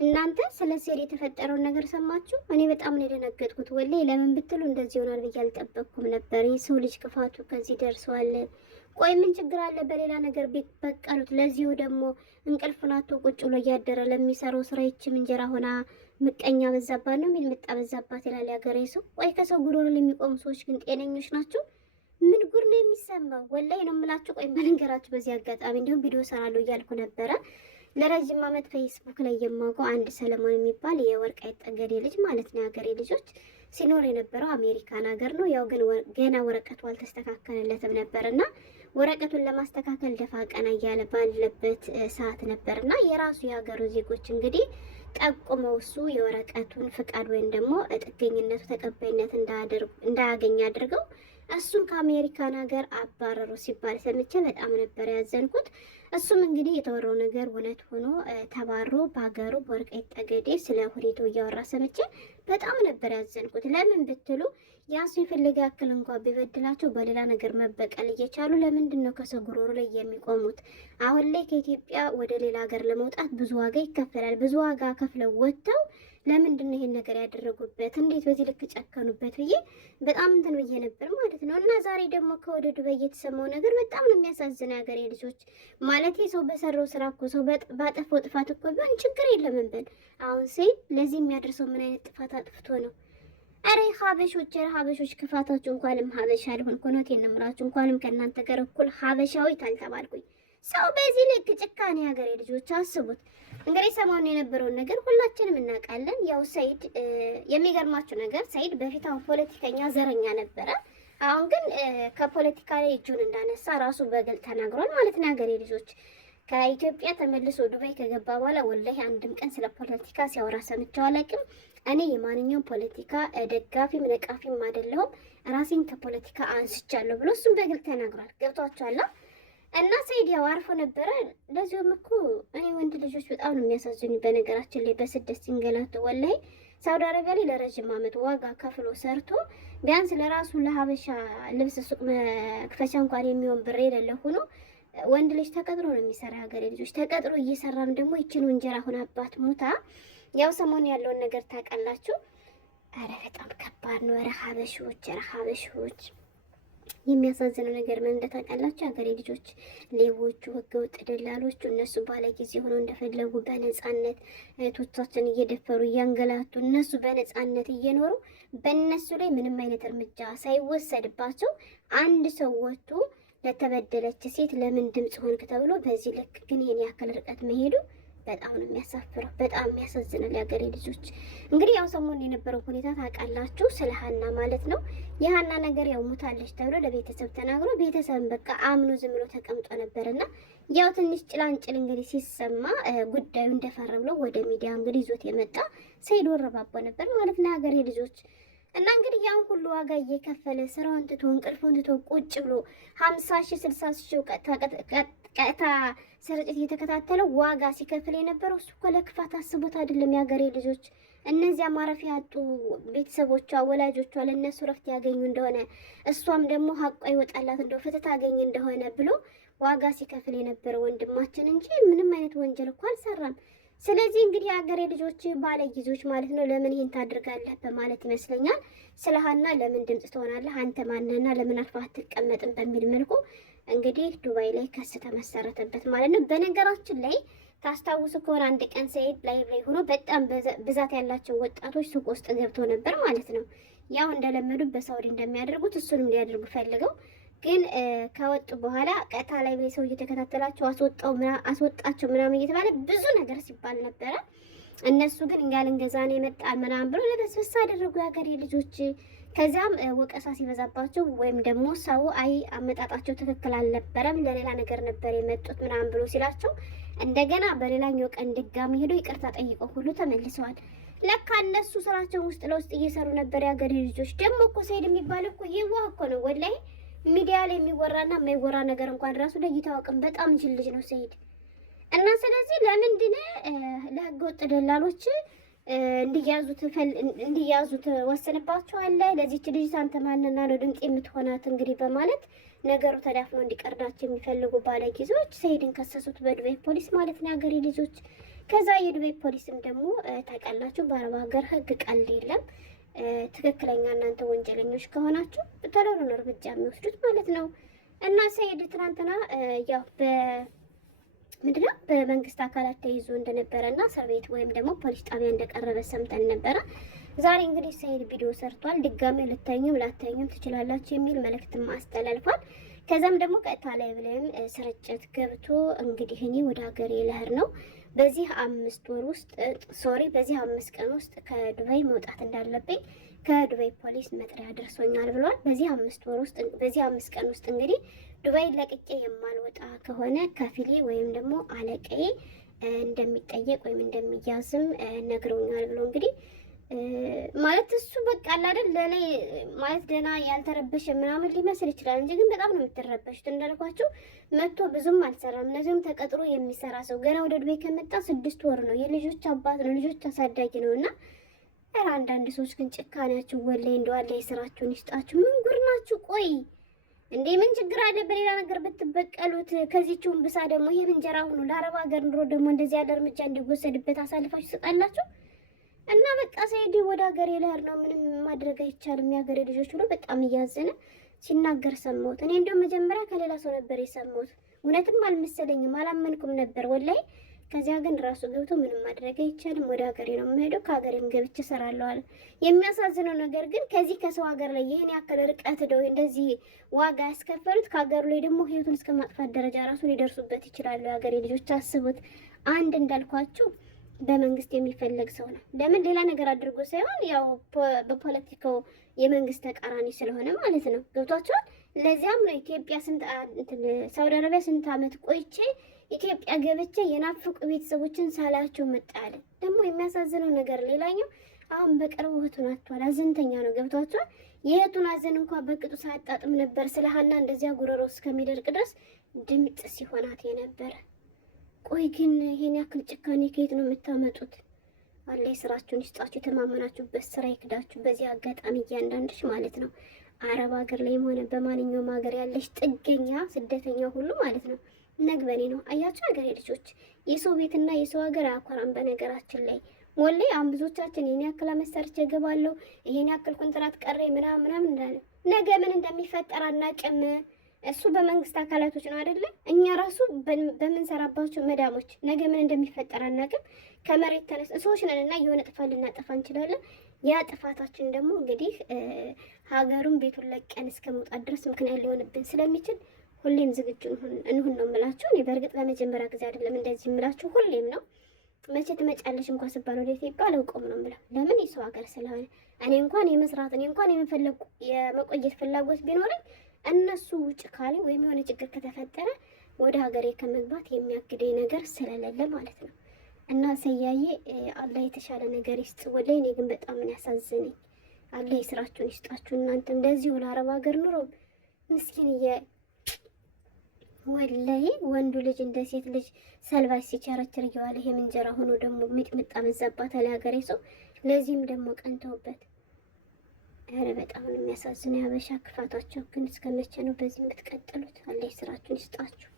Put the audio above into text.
እናንተ ስለ ሴት የተፈጠረውን ነገር ሰማችሁ? እኔ በጣም ነው የደነገጥኩት። ወላሂ ለምን ብትሉ እንደዚህ ይሆናል ብዬ አልጠበቅኩም ነበር። የሰው ልጅ ክፋቱ ከዚህ ደርሷል። ቆይ ምን ችግር አለ በሌላ ነገር ቤት በቀሉት። ለዚሁ ደግሞ እንቅልፉን አጥቶ ቁጭ ብሎ እያደረ ለሚሰራው ስራ ይችም እንጀራ ሆና ምቀኛ በዛባት ነው የሚል ምጣ በዛባት ይላል ያገሬ ሰው። ቆይ ከሰው ጉሮሮ የሚቆሙ ሰዎች ግን ጤነኞች ናቸው? ምን ጉር ነው የሚሰማው? ወላሂ ነው የምላችሁ። ቆይ በነገራችሁ በዚህ አጋጣሚ እንዲሁም ቪዲዮ ሰራለሁ እያልኩ ነበረ። ለረጅም ዓመት ፌስቡክ ላይ የማውቀው አንድ ሰለሞን የሚባል የወልቃይት ጠገዴ ልጅ ማለት ነው የሀገሬ ልጆች ሲኖር የነበረው አሜሪካን ሀገር ነው። ያው ግን ገና ወረቀቱ አልተስተካከለለትም ነበርና ወረቀቱን ለማስተካከል ደፋ ቀና እያለ ባለበት ሰዓት ነበርና የራሱ የሀገሩ ዜጎች እንግዲህ ጠቁመው እሱ የወረቀቱን ፍቃድ ወይም ደግሞ ጥገኝነቱ ተቀባይነት እንዳያገኝ አድርገው እሱን ከአሜሪካን ሀገር አባረሩ ሲባል ሰምቼ በጣም ነበር ያዘንኩት። እሱም እንግዲህ የተወራው ነገር እውነት ሆኖ ተባሮ በሀገሩ በወልቃይት ጠገዴ ስለ ሁኔታው እያወራ ሰምቼ በጣም ነበር ያዘንኩት። ለምን ብትሉ ያሱ የፈለገ ያክል እንኳን ቢበድላቸው በሌላ ነገር መበቀል እየቻሉ ለምንድን ነው ከሰው ጉሮሮ ላይ የሚቆሙት? አሁን ላይ ከኢትዮጵያ ወደ ሌላ ሀገር ለመውጣት ብዙ ዋጋ ይከፈላል። ብዙ ዋጋ ከፍለው ወጥተው ለምንድን ነው ይሄን ነገር ያደረጉበት? እንዴት በዚህ ልክ ጨከኑበት ብዬ በጣም እንትን ብዬ ነበር ማለት ነው። እና ዛሬ ደግሞ ከወደ ዱባይ የተሰማው ነገር በጣም ነው የሚያሳዝነው። ሀገሬ ልጆች ማለት ሰው በሰራው ስራ እኮ ሰው ባጠፋው ጥፋት እኮ ቢሆን ችግር የለም እንበል። አሁን ሴት ለዚህ የሚያደርሰው ምን አይነት ጥፋት አጥፍቶ ነው? አረ ሀበሾች ክፋታችሁ እንኳንም ሀበሻ አልሆን ኮኖቴን ነው የምላችሁ። እንኳንም ከእናንተ ጋር እኩል ሀበሻዊት አልተባልኩኝ። ሰው በዚህ ልክ ጭካኔ ሀገሬ ልጆች አስቡት። እንግዲህ ሰሞኑን የነበረውን ነገር ሁላችንም እናውቃለን። ያው ሰይድ የሚገርማችሁ ነገር ሰይድ በፊት አሁን ፖለቲከኛ ዘረኛ ነበረ። አሁን ግን ከፖለቲካ ላይ እጁን እንዳነሳ ራሱ በግልጽ ተናግሯል ማለት ነው። ሀገሬ ልጆች ከኢትዮጵያ ተመልሶ ዱባይ ከገባ በኋላ ወላሂ አንድም ቀን ስለ ፖለቲካ ሲያወራ ሰምቼው አላውቅም። እኔ የማንኛውም ፖለቲካ ደጋፊም ነቃፊም አይደለሁም፣ ራሴን ከፖለቲካ አንስቻለሁ ብሎ እሱም በግልጽ ተናግሯል። ገብቷችኋል? እና ሰይድ ያው አርፎ ነበረ። ለዚሁም እኮ እኔ ወንድ ልጆች በጣም ነው የሚያሳዝኑኝ። በነገራችን ላይ በስደት ሲንገላቱ ወላሂ ሳውዲ አረቢያ ላይ ለረጅም ዓመት ዋጋ ከፍሎ ሰርቶ ቢያንስ ለራሱ ለሀበሻ ልብስ ሱቅ መክፈቻ እንኳን የሚሆን ብር የሌለ ሆኖ ወንድ ልጅ ተቀጥሮ ነው የሚሰራ። ሀገሬ ልጆች ተቀጥሮ እየሰራም ደግሞ ይችን እንጀራ ሆነ አባት ሙታ። ያው ሰሞኑን ያለውን ነገር ታውቃላችሁ። አረ በጣም ከባድ ነው። ኧረ ሀበሾች የሚያሳዝነው ነገር ምን እንደታውቃላችሁ? ሀገሬ ልጆች ሌቦቹ፣ ህገወጥ ደላሎቹ እነሱ ባለ ጊዜ ሆነው እንደፈለጉ በነጻነት እህቶቻችን እየደፈሩ እያንገላቱ እነሱ በነጻነት እየኖሩ በእነሱ ላይ ምንም አይነት እርምጃ ሳይወሰድባቸው አንድ ሰው ወጥቶ ለተበደለች ሴት ለምን ድምጽ ሆንክ ተብሎ በዚህ ልክ ግን ይሄን ያክል ርቀት መሄዱ በጣም ነው የሚያሳፍረው። በጣም የሚያሳዝናል። የሀገሬ ልጆች እንግዲህ ያው ሰሞኑን የነበረው ሁኔታ ታውቃላችሁ፣ ስለ ሀና ማለት ነው። የሀና ነገር ያው ሙታለች ተብሎ ለቤተሰብ ተናግሮ ቤተሰብን በቃ አምኖ ዝም ብሎ ተቀምጦ ነበርና ያው ትንሽ ጭላንጭል እንግዲህ ሲሰማ ጉዳዩ እንደፈረ ብሎ ወደ ሚዲያ እንግዲህ ይዞት የመጣ ሰይድ ወረባቦ ነበር ማለት ነው። የሀገሬ ልጆች እና እንግዲህ ያን ሁሉ ዋጋ እየከፈለ ስራውን ትቶ እንቅልፉን ትቶ ቁጭ ብሎ 50,000 60,000 ቀጥታ ስርጭት እየተከታተለው ዋጋ ሲከፍል የነበረው እሱ እኮ ለክፋት አስቦት አይደለም። የሀገሬ ልጆች እነዚያ ማረፊያ ያጡ ቤተሰቦቿ ወላጆቿ ለእነሱ ረፍት ያገኙ እንደሆነ እሷም ደግሞ ሀቋ ይወጣላት እንደው ፍትህ ታገኝ እንደሆነ ብሎ ዋጋ ሲከፍል የነበረው ወንድማችን እንጂ ምንም አይነት ወንጀል እኮ አልሰራም። ስለዚህ እንግዲህ የሀገሬ ልጆች ባለጊዜዎች ማለት ነው ለምን ይህን ታድርጋለህ በማለት ይመስለኛል ስለ ሀና ለምን ድምጽ ትሆናለህ አንተ ማንህና ለምን አልፋ አትቀመጥም በሚል መልኩ እንግዲህ ዱባይ ላይ ክስ ተመሰረተበት ማለት ነው። በነገራችን ላይ ታስታውሱ ከሆነ አንድ ቀን ሰይድ ላይ ሆኖ በጣም ብዛት ያላቸው ወጣቶች ሱቅ ውስጥ ገብተው ነበር ማለት ነው። ያው እንደለመዱ በሳውዲ እንደሚያደርጉት እሱንም ሊያደርጉ ፈልገው ግን ከወጡ በኋላ ቀጥታ ላይ ሰው እየተከታተላቸው አስወጣቸው ምናምን እየተባለ ብዙ ነገር ሲባል ነበረ። እነሱ ግን እኛ ልንገዛ ነው የመጣን ምናምን ብሎ ለበስበሳ አደረጉ የሀገሬ ልጆች። ከዚያም ወቀሳ ሲበዛባቸው ወይም ደግሞ ሰው አይ አመጣጣቸው ትክክል አልነበረም ለሌላ ነገር ነበር የመጡት ምናምን ብሎ ሲላቸው እንደገና በሌላኛው ቀን ድጋሚ ሄዶ ይቅርታ ጠይቀው ሁሉ ተመልሰዋል። ለካ እነሱ ስራቸውን ውስጥ ለውስጥ እየሰሩ ነበር የሀገሬ ልጆች። ደግሞ እኮ ሰይድ የሚባል እኮ የዋህ እኮ ነው ወላሂ። ሚዲያ ላይ የሚወራና የማይወራ ነገር እንኳን ራሱ ለይቶ አያውቅም። በጣም ጅል ልጅ ነው ሰይድ። እና ስለዚህ ለምንድን ለህገወጥ ደላሎች እንዲያዙት ወስንባቸዋለህ? ለዚች ልጅ አንተ ማንና ነው ድምጽ የምትሆናት እንግዲህ በማለት ነገሩ ተዳፍኖ እንዲቀርዳቸው የሚፈልጉ ባለጊዜዎች ሰይድን ከሰሱት በዱባይ ፖሊስ ማለት ነው። የሀገሬ ልጆች ከዛ የዱባይ ፖሊስም ደግሞ ታውቃላችሁ፣ በአረብ ሀገር ህግ ቀልድ የለም። ትክክለኛ እናንተ ወንጀለኞች ከሆናችሁ ቶሎ ነው እርምጃ የሚወስዱት ማለት ነው። እና ሰኢድ ትናንትና ያው ምንድነው በመንግስት አካላት ተይዞ እንደነበረ እና እስር ቤት ወይም ደግሞ ፖሊስ ጣቢያ እንደቀረበ ሰምተን ነበረ። ዛሬ እንግዲህ ሰኢድ ቪዲዮ ሰርቷል። ድጋሜ ልታዩም ላታዩም ትችላላችሁ የሚል መልእክትም አስተላልፏል። ከዛም ደግሞ ቀጥታ ላይ ብለም ስርጭት ገብቶ እንግዲህ እኔ ወደ ሀገሬ ልሄድ ነው በዚህ 5 ወር ውስጥ በዚህ 5 ቀን ውስጥ ከዱባይ መውጣት እንዳለብኝ ከዱባይ ፖሊስ መጥሪያ ደርሶኛል ብሏል። በዚህ 5 ቀን ውስጥ እንግዲህ ዱባይ ለቅቄ የማልወጣ ከሆነ ከፊሌ ወይም ደግሞ አለቃዬ እንደሚጠየቅ ወይም እንደሚያዝም ነግረውኛል ብሎ እንግዲህ ማለት እሱ በቃ አይደል ለኔ ማለት ደህና ያልተረበሸ ምናምን ሊመስል ይችላል እንጂ ግን በጣም ነው የምትረበሹት። እንዳልኳችሁ መጥቶ ብዙም አልሰራም። እነዚህም ተቀጥሮ የሚሰራ ሰው ገና ወደ ዱባይ ከመጣ 6 ወር ነው። የልጆች አባት ነው፣ ልጆች አሳዳጊ ነው። እና አንዳንድ ሰዎች ግን ጭካኔያችሁ ወላሂ እንደዋለ የስራችሁን ይስጣችሁ። ምን ጉር ናችሁ? ቆይ እንዴ ምን ችግር አለ በሌላ ነገር ብትበቀሉት? ከዚህችውን ብሳ ደግሞ ይሄ እንጀራ ሆኖ ለአረብ ሀገር ኑሮ ደግሞ እንደዚህ ያለ እርምጃ እንዲወሰድበት አሳልፋችሁ ትሰጣላችሁ። እና በቃ ሰኢድ ወደ ሀገሬ ልሄድ ነው፣ ምንም ማድረግ አይቻልም የሀገሬ ልጆች ብሎ በጣም እያዘነ ሲናገር ሰማሁት። እኔ እንደው መጀመሪያ ከሌላ ሰው ነበር የሰማሁት። እውነትም አልመሰለኝም፣ አላመንኩም ነበር ወላሂ። ከዚያ ግን ራሱ ገብቶ ምንም ማድረግ አይቻልም፣ ወደ ሀገሬ ነው የምሄደው፣ ከሀገሬም ገብቼ እሰራለሁ አለ። የሚያሳዝነው ነገር ግን ከዚህ ከሰው ሀገር ላይ ይህን ያክል ርቀት ሄደው እንደዚህ ዋጋ ያስከፈሉት ከሀገሩ ላይ ደግሞ ህይወቱን እስከ ማጥፋት ደረጃ ራሱ ሊደርሱበት ይችላሉ የሀገሬ ልጆች። አስቡት። አንድ እንዳልኳችሁ በመንግስት የሚፈለግ ሰው ነው። ለምን ሌላ ነገር አድርጎ ሳይሆን ያው በፖለቲካው የመንግስት ተቃራኒ ስለሆነ ማለት ነው። ገብቷቸዋል። ለዚያም ነው ኢትዮጵያ ሳውዲ አረቢያ ስንት ዓመት ቆይቼ ኢትዮጵያ ገብቼ የናፍቁ ቤተሰቦችን ሳላቸው መጣለ። ደግሞ የሚያሳዝነው ነገር ሌላኛው አሁን በቅርቡ እህቱን አጥቷል። አዘንተኛ ነው። ገብቷቸዋል። የእህቱን አዘን እንኳን በቅጡ ሳያጣጥም ነበር ስለ ሀና እንደዚያ ጉረሮ እስከሚደርቅ ድረስ ድምፅ ሲሆናት የነበረ። ቆይ ግን ይሄን ያክል ጭካኔ ከየት ነው የምታመጡት? አላህ ስራችሁን ይስጣችሁ። የተማመናችሁበት ስራ ይክዳችሁ። በዚህ አጋጣሚ እያንዳንድሽ ማለት ነው አረብ ሀገር ላይም ሆነ በማንኛውም ሀገር ያለሽ ጥገኛ ስደተኛ ሁሉ ማለት ነው ነግበኔ ነው። አያችሁ ሀገሬ ልጆች፣ የሰው ቤትና የሰው ሀገር አያኮራም። በነገራችን ላይ ወላሂ አሁን ብዙዎቻችን ይሄን ያክል አመሰርቼ እገባለሁ ይሄን ያክል ኮንትራት ቀረ ምናምን እንዳለ ነገ ምን እንደሚፈጠር አናውቅም። እሱ በመንግስት አካላቶች ነው አይደለ? እኛ ራሱ በምንሰራባቸው መዳሞች ነገ ምን እንደሚፈጠር አናውቅም። ከመሬት ተነስ ሰዎች ነንና የሆነ ጥፋት ልናጠፋ እንችላለን። ያ ጥፋታችን ደግሞ እንግዲህ ሀገሩን ቤቱን ለቀን እስከ መውጣት ድረስ ምክንያት ሊሆንብን ስለሚችል ሁሌም ዝግጁ እንሁን ነው የምላችሁ። እኔ በእርግጥ ለመጀመሪያ ጊዜ አይደለም እንደዚህ የምላችሁ፣ ሁሌም ነው። መቼ ትመጫለሽ እንኳን ስባል ወደ ኢትዮጵያ አላውቀውም ነው የምለው። ለምን የሰው ሀገር ስለሆነ እኔ እንኳን የመስራት እኔ እንኳን የመፈለግ የመቆየት ፍላጎት ቢኖረኝ እነሱ ውጭ ካለ ወይም የሆነ ችግር ከተፈጠረ ወደ ሀገሬ ከመግባት የሚያግደኝ ነገር ስለሌለ ማለት ነው። እና ሰያዬ አላህ የተሻለ ነገር ይስጥ። ወላሂ እኔ ግን በጣም ነው ያሳዝነኝ። አላህ የስራችሁን ይስጣችሁ። እናንተም እንደዚህ ወደ አረብ ሀገር ኑሮ ምስኪን ወላሂ ወንዱ ልጅ እንደ ሴት ልጅ ሰልባጅ ሲቸረችር እየዋለ ይሄ እንጀራ ሆኖ ደግሞ ሚጥሚጣ መዛባት አለ ሀገሬ ሰው። ለዚህም ደግሞ ቀንተውበት ኧረ በጣም ነው የሚያሳዝነው። ያበሻ ክፋታቸው ግን እስከ መቼ ነው በዚህ የምትቀጥሉት? አላህ ስራችሁን ይስጣችሁ።